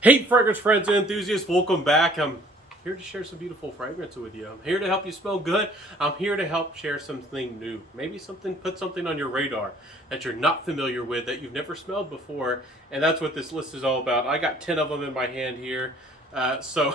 Hey, fragrance friends and enthusiasts, welcome back. I'm here to share some beautiful fragrance with you. I'm here to help you smell good. I'm here to help share something new. Maybe put something on your radar that you're not familiar with, that you've never smelled before. And that's what this list is all about. I got 10 of them in my hand here. So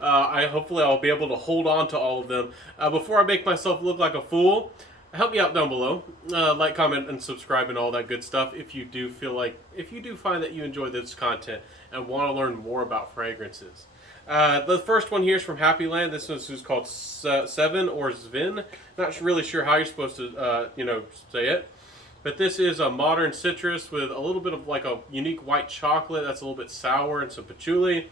hopefully I'll be able to hold on to all of them. Before I make myself look like a fool, help me out down below. Like, comment, and subscribe, and all that good stuff. If you do find that you enjoy this content and want to learn more about fragrances. The first one here is from Happy Land. This is called Seven or Zvin. Not really sure how you're supposed to, say it. But this is a modern citrus with a little bit of like a unique white chocolate that's a little bit sour and some patchouli.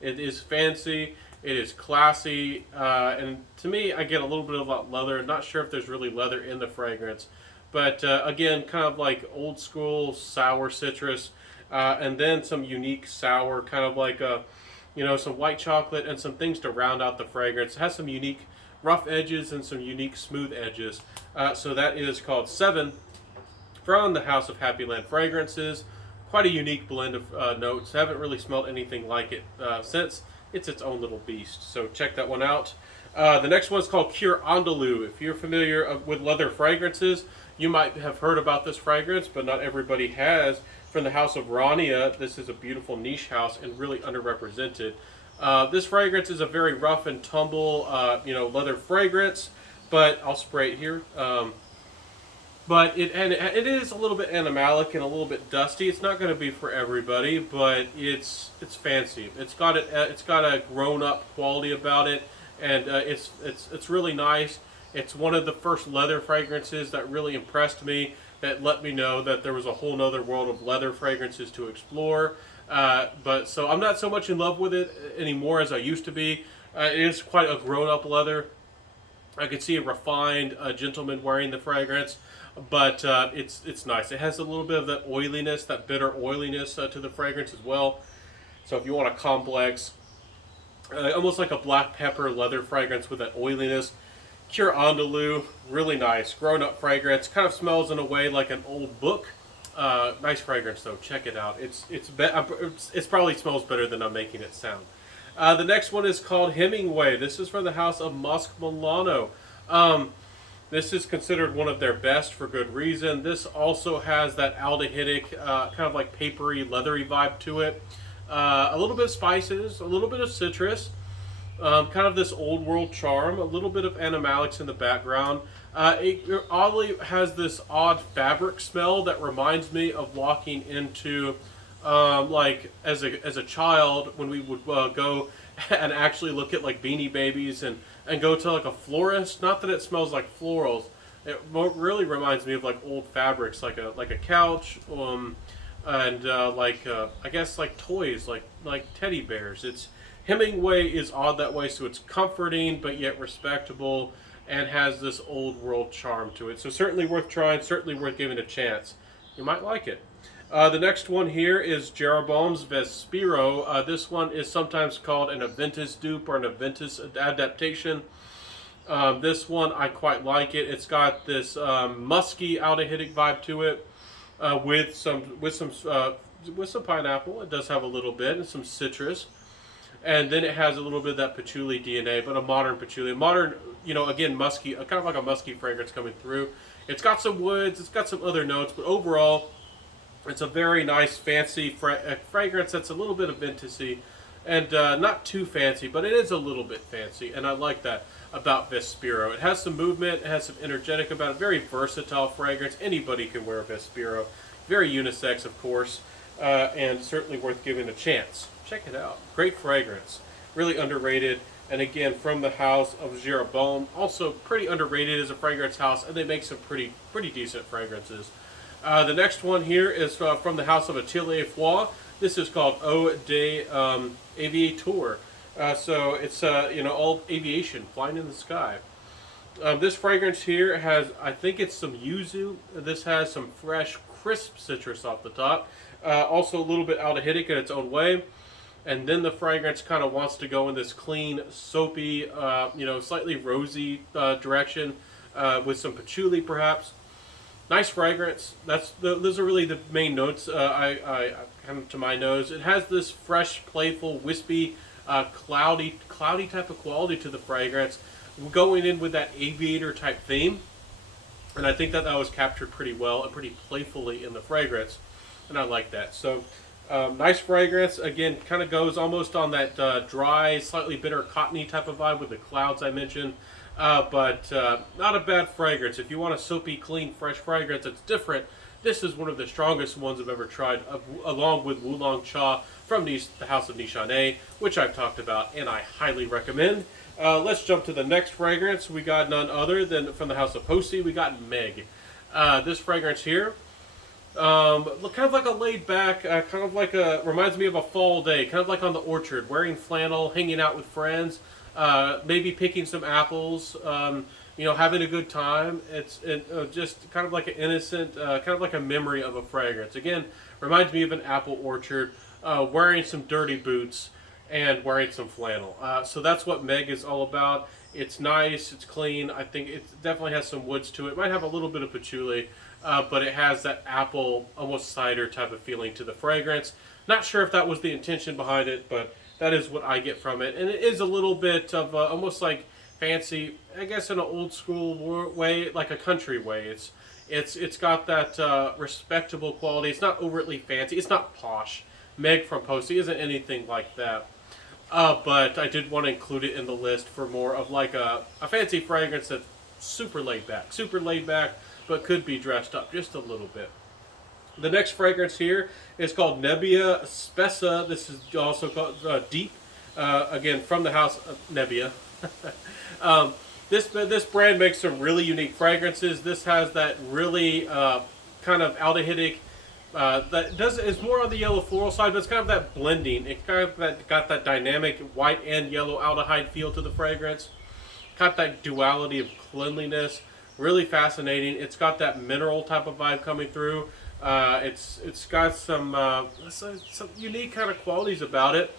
It is fancy. It is classy, and to me, I get a little bit of leather. Not sure if there's really leather in the fragrance, but again, kind of like old school sour citrus, and then some unique sour, kind of like some white chocolate and some things to round out the fragrance. It has some unique rough edges and some unique smooth edges. So that is called Seven from the House of Happy Land Fragrances. Quite a unique blend of notes. Haven't really smelled anything like it since. It's its own little beast. So check that one out. The next one is called Cure Andalou. If you're familiar with leather fragrances, you might have heard about this fragrance, but not everybody has. From the House of Rania, this is a beautiful niche house and really underrepresented. This fragrance is a very rough and tumble, leather fragrance, but I'll spray it here. But it is a little bit animalic and a little bit dusty. It's not going to be for everybody, but it's fancy. It's got a grown up quality about it, and it's really nice. It's one of the first leather fragrances that really impressed me. That let me know that there was a whole nother world of leather fragrances to explore. But so I'm not so much in love with it anymore as I used to be. It is quite a grown up leather. I could see a refined gentleman wearing the fragrance, but it's nice. It has a little bit of that oiliness, that bitter oiliness to the fragrance as well. So if you want a complex, almost like a black pepper leather fragrance with that oiliness, Cure Andalou, really nice. Grown up fragrance, kind of smells in a way like an old book. Nice fragrance though, check it out. It's probably smells better than I'm making it sound. The next one is called Hemingway. This is from the House of Musk Milano. This is considered one of their best for good reason. This also has that aldehydic, kind of like papery, leathery vibe to it. A little bit of spices, a little bit of citrus, kind of this old world charm, a little bit of animalics in the background. It oddly has this odd fabric smell that reminds me of walking into like as a child when we would go and actually look at like Beanie Babies and go to like a florist. Not that it smells like florals. It really reminds me of like old fabrics, like a couch, and I guess like toys, like teddy bears. It's Hemingway is odd that way, so it's comforting but yet respectable and has this old world charm to it. So certainly worth trying, certainly worth giving a chance. You might like it. The next one here is Jeroboam's Vespero. This one is sometimes called an Aventus dupe or an Aventus adaptation. This one I quite like it. It's got this musky aldehydic vibe to it, with some pineapple. It does have a little bit and some citrus, and then it has a little bit of that patchouli DNA, but a modern patchouli, modern, again musky, kind of like a musky fragrance coming through. It's got some woods, it's got some other notes, but overall, it's a very nice, fancy fragrance that's a little bit of vintagey, and not too fancy, but it is a little bit fancy, and I like that about Vespero. It has some movement, it has some energetic about it, very versatile fragrance. Anybody can wear a Vespero. Very unisex, of course, and certainly worth giving a chance. Check it out. Great fragrance. Really underrated. And again, from the House of Jeroboam, also pretty underrated as a fragrance house, and they make some pretty decent fragrances. The next one here is from the House of Atelier Foix. This is called Eau de Aviateur. So it's all aviation, flying in the sky. This fragrance here has, I think it's some yuzu. This has some fresh, crisp citrus off the top. Also a little bit aldehydic in its own way. And then the fragrance kind of wants to go in this clean, soapy, slightly rosy direction with some patchouli perhaps. Nice fragrance. Those are really the main notes. I kind of to my nose. It has this fresh, playful, wispy, cloudy type of quality to the fragrance, going in with that aviator type theme, and I think that that was captured pretty well and pretty playfully in the fragrance, and I like that. So. Nice fragrance. Again, kind of goes almost on that dry, slightly bitter, cottony type of vibe with the clouds I mentioned. But not a bad fragrance. If you want a soapy, clean, fresh fragrance that's different, this is one of the strongest ones I've ever tried, along with Wulong Cha from the House of Nishane, which I've talked about and I highly recommend. Let's jump to the next fragrance. We got none other than from the House of Posi. We got Meg. This fragrance here. Kind of like a laid back, kind of like reminds me of a fall day, kind of like on the orchard, wearing flannel, hanging out with friends, maybe picking some apples, having a good time. It's just kind of like an innocent, kind of like a memory of a fragrance. Again, reminds me of an apple orchard, wearing some dirty boots and wearing some flannel. So that's what Meg is all about. It's nice, it's clean. I think it definitely has some woods to it. It might have a little bit of patchouli. But it has that apple, almost cider type of feeling to the fragrance. Not sure if that was the intention behind it, but that is what I get from it. And it is a little bit of almost like fancy, I guess in an old school way, like a country way. It's got that respectable quality. It's not overtly fancy. It's not posh. Meg from Posi isn't anything like that. But I did want to include it in the list for more of like a fancy fragrance that's super laid back, but could be dressed up just a little bit. The next fragrance here is called Nebbia Spessa. This is also called Deep. Again, from the house of Nebbia. This brand makes some really unique fragrances. This has that really kind of aldehydic. It's more on the yellow floral side, but it's kind of that blending. It's kind of got that dynamic white and yellow aldehyde feel to the fragrance. Got that duality of cleanliness. Really fascinating. It's got that mineral type of vibe coming through. It's got some unique kind of qualities about it.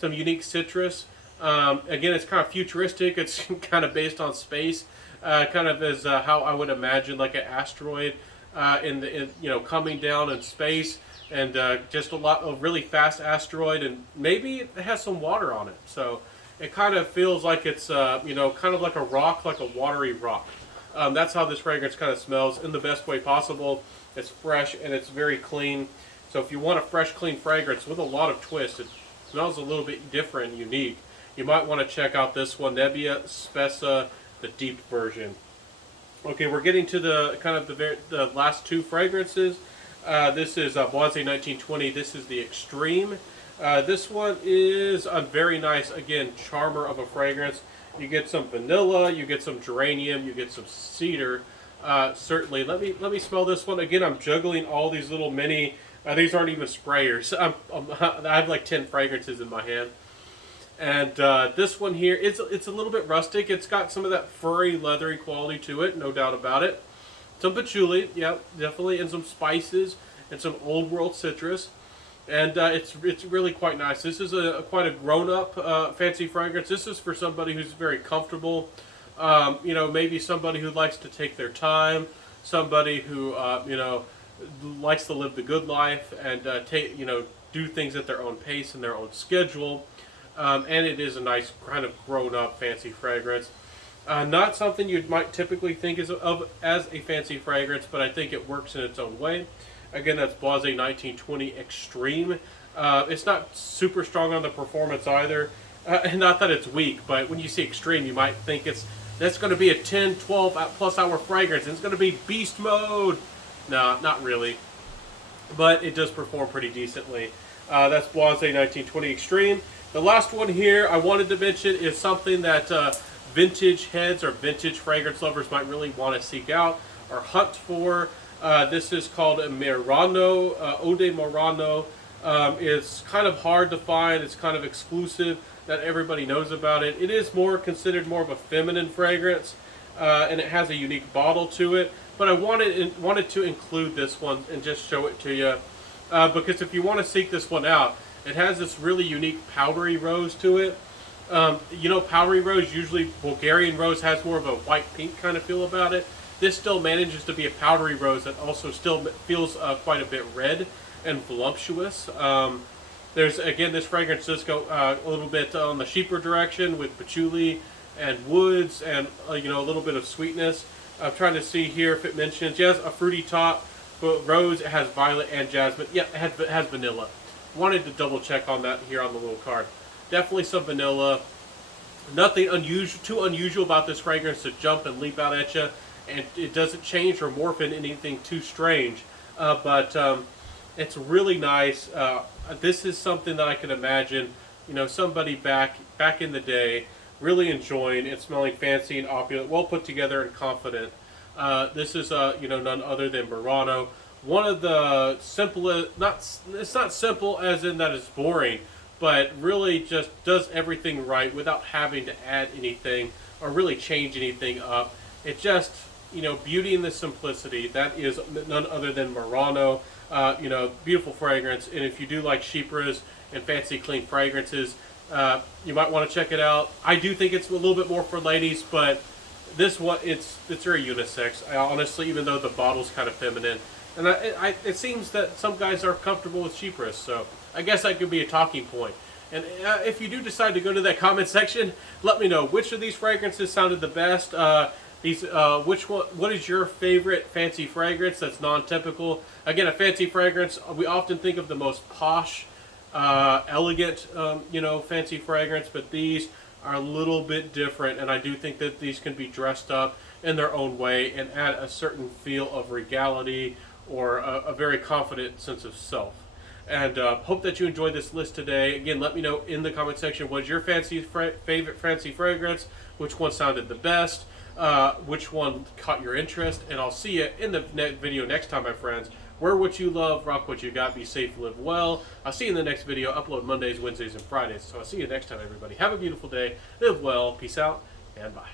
Some unique citrus. Again, it's kind of futuristic. It's kind of based on space. Kind of as how I would imagine like an asteroid coming down in space, and just a lot of really fast asteroid, and maybe it has some water on it. So it kind of feels like it's kind of like a rock, like a watery rock. That's how this fragrance kind of smells in the best way possible. It's fresh and it's very clean. So if you want a fresh, clean fragrance with a lot of twist, it smells a little bit different and unique, you might want to check out this one, Nebbia Spessa, the deep version. Okay, we're getting to the kind of the last two fragrances. This is Boise 1920. This is the Extreme. This one is a very nice, again, charmer of a fragrance. You get some vanilla, you get some geranium, you get some cedar. Certainly, let me smell this one again. I'm juggling all these little mini. These aren't even sprayers. I have like 10 fragrances in my hand, and this one here, it's a little bit rustic. It's got some of that furry, leathery quality to it, no doubt about it. Some patchouli, yeah, definitely, and some spices and some old world citrus. And it's really quite nice. This is quite a grown-up fancy fragrance. This is for somebody who's very comfortable. Maybe somebody who likes to take their time. Somebody who likes to live the good life and do things at their own pace and their own schedule. And it is a nice kind of grown-up fancy fragrance. Not something you might typically think of as a fancy fragrance, but I think it works in its own way. Again, that's Boise 1920 Extreme. It's not super strong on the performance either. Not that it's weak, but when you see Extreme, you might think that's going to be a 10, 12 plus hour fragrance, and it's going to be beast mode. No, not really. But it does perform pretty decently. That's Boise 1920 Extreme. The last one here I wanted to mention is something that vintage heads or vintage fragrance lovers might really want to seek out or hunt for. This is called Murano, Eau de Murano. It's kind of hard to find. It's kind of exclusive. Not everybody knows about it. It is considered more of a feminine fragrance, and it has a unique bottle to it. But I wanted to include this one and just show it to you, because if you want to seek this one out, it has this really unique powdery rose to it. Powdery rose, usually Bulgarian rose has more of a white pink kind of feel about it. this still manages to be a powdery rose that also still feels quite a bit red and voluptuous. There's again, this fragrance does go a little bit on the cheaper direction with patchouli and woods and a little bit of sweetness. I'm trying to see here if it mentions, yes, a fruity top, but rose. It has violet and jasmine. Yeah, it has vanilla. Wanted to double check on that here on the little card. Definitely some vanilla. Nothing too unusual about this fragrance to jump and leap out at you, and it doesn't change or morph into anything too strange. But it's really nice. This is something that I can imagine, somebody back in the day really enjoying. It's smelling fancy and opulent, well put together and confident. This is none other than Murano. One of the simplest. It's not simple as in that it's boring, but really just does everything right without having to add anything or really change anything up. It just, beauty in the simplicity. That is none other than Murano. Beautiful fragrance. And if you do like chypres and fancy clean fragrances, you might want to check it out. I do think it's a little bit more for ladies, but this one, it's very unisex. Honestly, even though the bottle's kind of feminine. And it seems that some guys are comfortable with chypres, so I guess that could be a talking point. And if you do decide to go to that comment section, let me know which of these fragrances sounded the best. What is your favorite fancy fragrance that's non-typical? Again, a fancy fragrance, we often think of the most posh, elegant, fancy fragrance, but these are a little bit different, and I do think that these can be dressed up in their own way and add a certain feel of regality or a very confident sense of self. And hope that you enjoyed this list today. Again, let me know in the comment section, what's your favorite fancy fragrance? Which one sounded the best? Which one caught your interest? And I'll see you in the video next time, my friends. Wear what you love, rock what you got, be safe, live well. I'll see you in the next video. Upload Mondays, Wednesdays, and Fridays. So I'll see you next time, everybody. Have a beautiful day. Live well. Peace out, and bye.